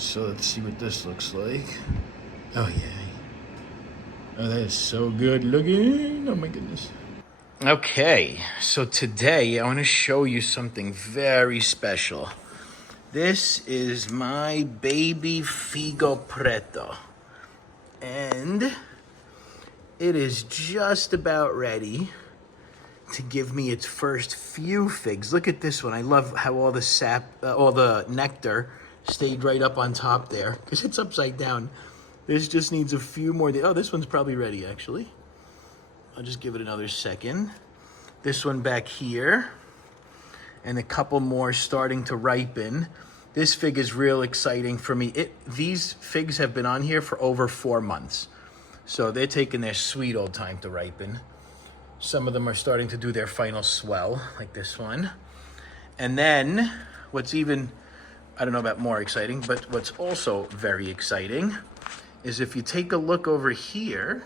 So let's see what this looks like. Oh yeah. Oh, that is so good looking. Oh my goodness. Okay, so today I want to show you something very special. This is my baby Figo Preto. And it is just about ready to give me its first few figs. Look at this one. I love how all the sap, all the nectar stayed right up on top there because it's upside down. This just needs a few more. Oh, this one's probably ready actually. I'll just give it another second. This one back here and a couple more starting to ripen. This fig is real exciting for me. These figs have been on here for over 4 months. So they're taking their sweet old time to ripen. Some of them are starting to do their final swell, like this one. And then what's even, I don't know about more exciting, but what's also very exciting is if you take a look over here,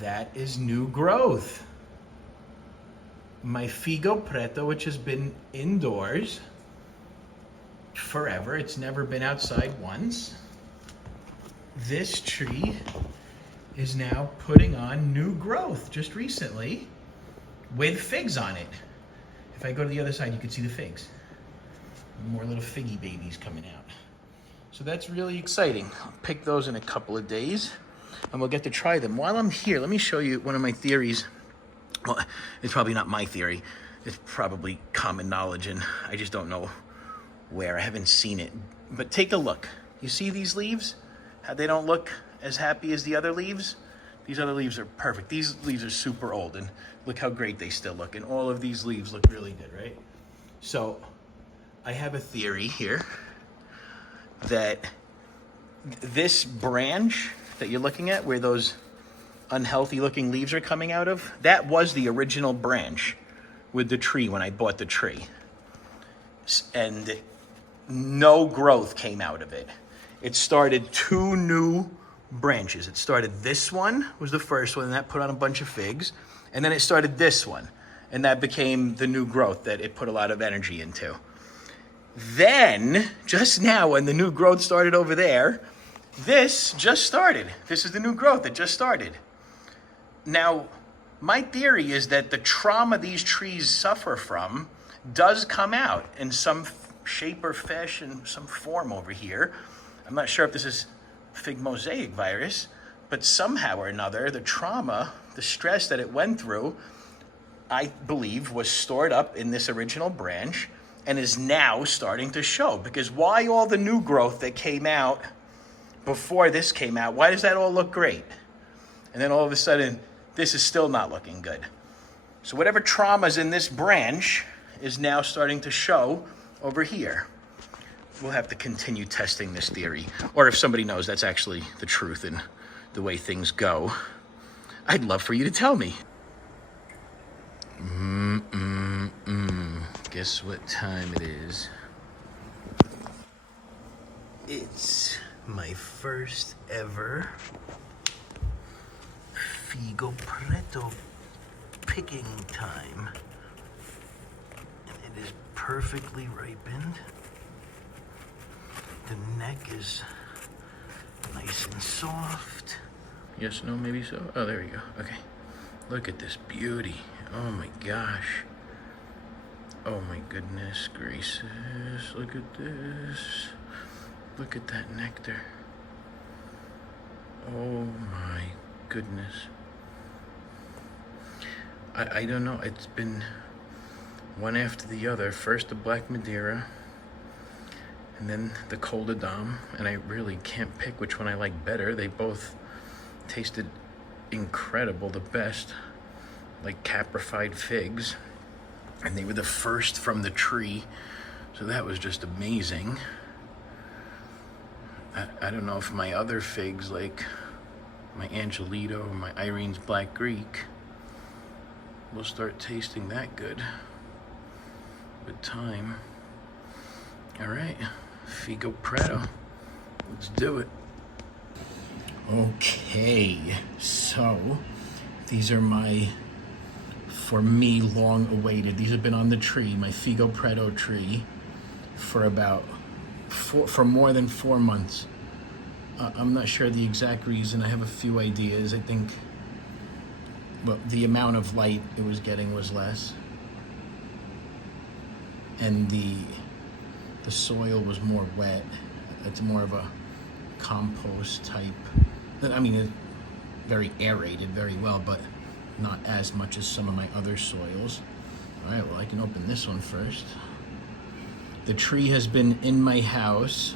that is new growth. My Figo Preto, which has been indoors forever. It's never been outside once. This tree is now putting on new growth just recently with figs on it. If I go to the other side, you can see the figs. More little figgy babies coming out. So that's really exciting. I'll pick those in a couple of days and we'll get to try them. While I'm here, let me show you one of my theories. Well, it's probably not my theory. It's probably common knowledge and I just don't know where. I haven't seen it. But take a look. You see these leaves? How they don't look as happy as the other leaves? These other leaves are perfect. These leaves are super old and look how great they still look. And all of these leaves look really good, right? So I have a theory here that this branch that you're looking at where those unhealthy looking leaves are coming out of, that was the original branch with the tree when I bought the tree. And no growth came out of it. It started 2 new branches. It started this one was the first one and that put on a bunch of figs. And then it started this one and that became the new growth that it put a lot of energy into. Then just now when the new growth started over there, this just started. This is the new growth that just started. Now, my theory is that the trauma these trees suffer from does come out in some shape or fashion, some form over here. I'm not sure if this is fig mosaic virus, but somehow or another, the trauma, the stress that it went through, I believe was stored up in this original branch and is now starting to show. Because why all the new growth that came out before this came out, why does that all look great? And then all of a sudden, this is still not looking good. So whatever trauma's in this branch is now starting to show over here. We'll have to continue testing this theory. Or if somebody knows that's actually the truth and the way things go, I'd love for you to tell me. Guess what time it is? It's my first ever Figo Preto picking time. And it is perfectly ripened. The neck is nice and soft. Yes, no, maybe so. Oh, there we go. Okay. Look at this beauty. Oh my gosh. Oh my goodness gracious. Look at this. Look at that nectar. Oh my goodness. I don't know. It's been one after the other. First the Black Madeira. And then the Col Dom, and I really can't pick which one I like better. They both tasted incredible, the best, like caprified figs. And they were the first from the tree, so that was just amazing. I don't know if my other figs, like my Angelito or my Irene's Black Greek, will start tasting that good with time. All right. Figo Preto. Let's do it. Okay, so these are my, for me, long awaited. These have been on the tree, my Figo Preto tree, for about for more than 4 months. I'm not sure the exact reason. I have a few ideas. I think, but the amount of light it was getting was less, and the soil was more wet. It's more of a compost type. I mean, it's very aerated very well, but not as much as some of my other soils. All right, well, I can open this one first. The tree has been in my house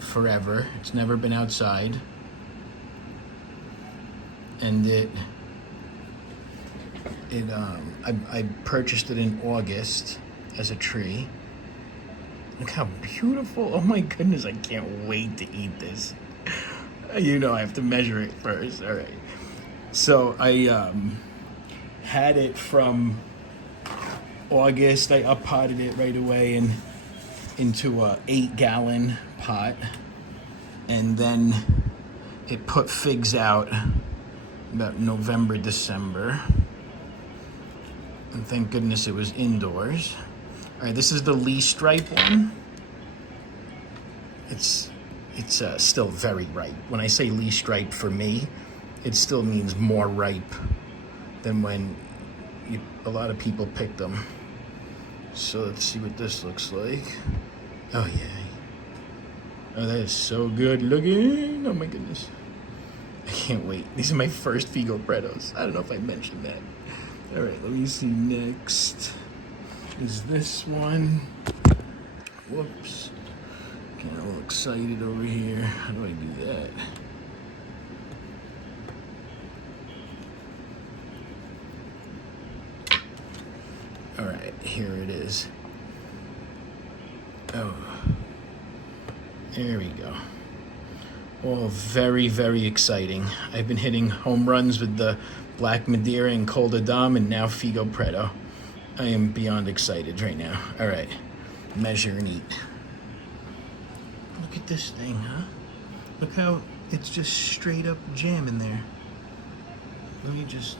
forever. It's never been outside. And I purchased it in August as a tree. Look how beautiful. Oh my goodness, I can't wait to eat this. You know I have to measure it first. All right. So I had it from August. I up-potted it right away into a 8-gallon pot. And then it put figs out about November, December. And thank goodness it was indoors. All right, this is the least ripe one. It's still very ripe. When I say least ripe for me, it still means more ripe than when a lot of people pick them. So let's see what this looks like. Oh yeah. Oh, that is so good looking. Oh my goodness. I can't wait. These are my first Figo Pretos. I don't know if I mentioned that. All right, let me see next. Is this one. Whoops. Getting a little excited over here. How do I do that? All right, here it is. Oh, there we go. All very, very exciting. I've been hitting home runs with the Black Madeira and Cold Adam, and now Figo Preto. I am beyond excited right now. All right, measure and eat. Look at this thing, huh? Look how it's just straight up jam in there. Let me just,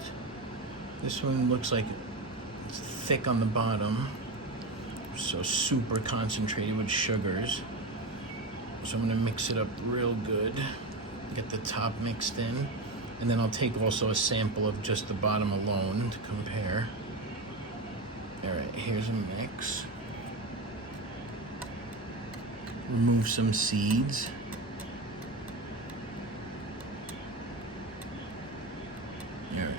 this one looks like it's thick on the bottom. So super concentrated with sugars. So I'm gonna mix it up real good. Get the top mixed in. And then I'll take also a sample of just the bottom alone to compare. All right, here's a mix. Remove some seeds. All right.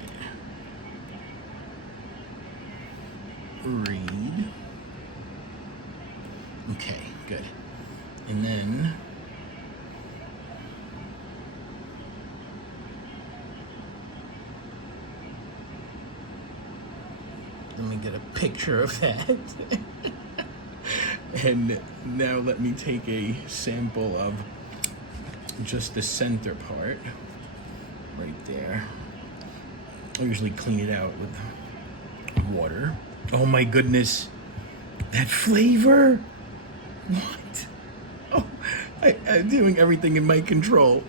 Read. Okay, good. And then let me get a picture of that. And now let me take a sample of just the center part right there. I usually clean it out with water. Oh my goodness, that flavor! What? Oh, I'm doing everything in my control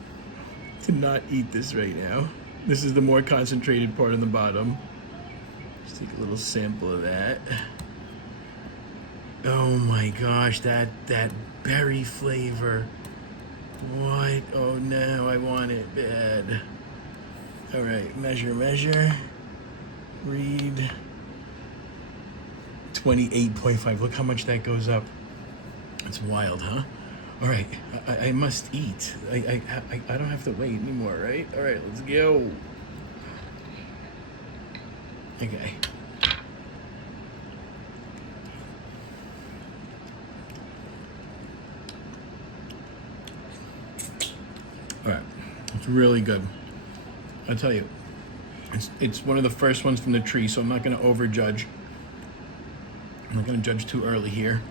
to not eat this right now. This is the more concentrated part on the bottom. Just take a little sample of that. Oh my gosh, that berry flavor. What? Oh no, I want it bad. All right, measure. Read. 28.5. Look how much that goes up. It's wild, huh? All right, I must eat. I don't have to wait anymore, right? All right, let's go. Okay. All right, it's really good. I tell you, it's one of the first ones from the tree, so I'm not going to overjudge. I'm not going to judge too early here.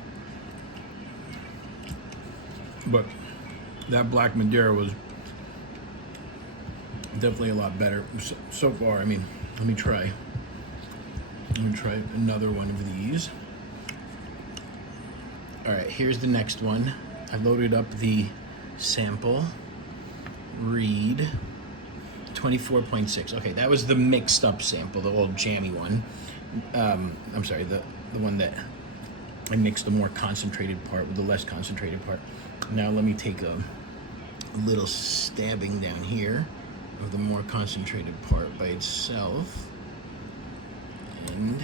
But that Black Madeira was definitely a lot better so far. I mean, let me try another one of these. All right, here's the next one. I loaded up the sample. Read. 24.6. Okay, that was the mixed up sample, the old jammy one. I'm sorry, the one that I mixed the more concentrated part with the less concentrated part. Now let me take a little stabbing down here of the more concentrated part by itself. And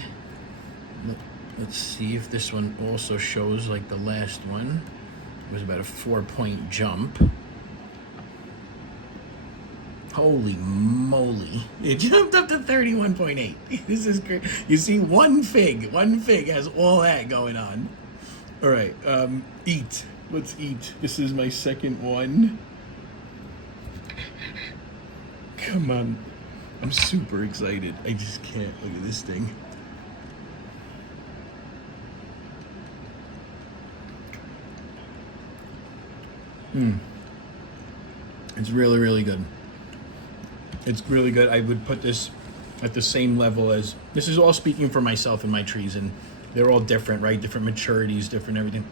let's see if this one also shows like the last one. It was about a 4-point jump. Holy moly. It jumped up to 31.8. This is great. You see, one fig has all that going on. All right, eat. Let's eat. This is my second one. Come on. I'm super excited. I just can't. Look at this thing. It's really, really good. It's really good. I would put this at the same level as, this is all speaking for myself and my trees, and they're all different, right? Different maturities, different everything.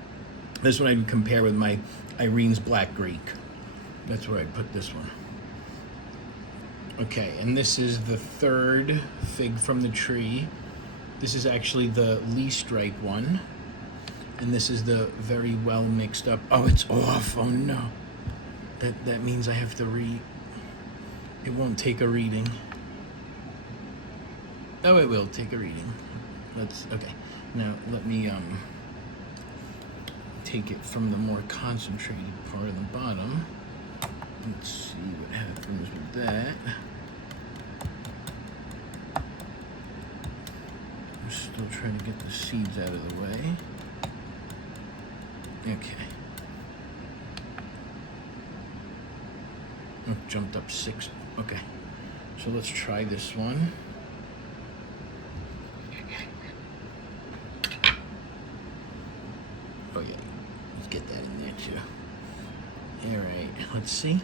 This one I would compare with my Irene's Black Greek. That's where I put this one. Okay, and this is the third fig from the tree. This is actually the least ripe one. And this is the very well mixed up. Oh, it's off. Oh no. That means I have to it won't take a reading. Oh, it will take a reading. Okay. Now let me take it from the more concentrated part of the bottom. Let's see what happens with that. I'm still trying to get the seeds out of the way. Okay. Oh, jumped up 6. Okay. So let's try this one. Oh yeah, let's get that in there too. All right, let's see.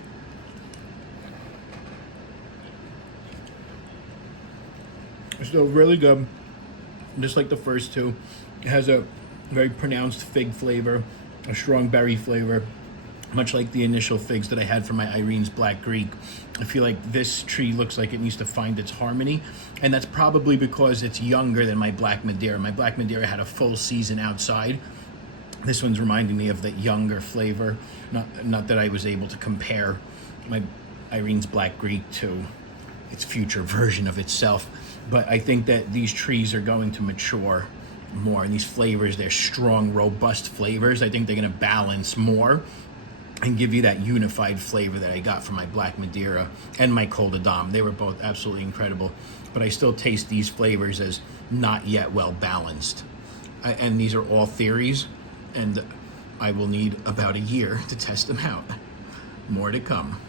It's still really good, just like the first two. It has a very pronounced fig flavor, a strong berry flavor, much like the initial figs that I had from my Irene's Black Greek. I feel like this tree looks like it needs to find its harmony, and that's probably because it's younger than my Black Madeira. My Black Madeira had a full season outside. This one's reminding me of that younger flavor. Not that I was able to compare my Irene's Black Greek to its future version of itself, but I think that these trees are going to mature more, and these flavors, they're strong, robust flavors. I think they're going to balance more and give you that unified flavor that I got from my Black Madeira and my Col de Dame. They were both absolutely incredible, but I still taste these flavors as not yet well balanced. And these are all theories, and I will need about a year to test them out. More to come.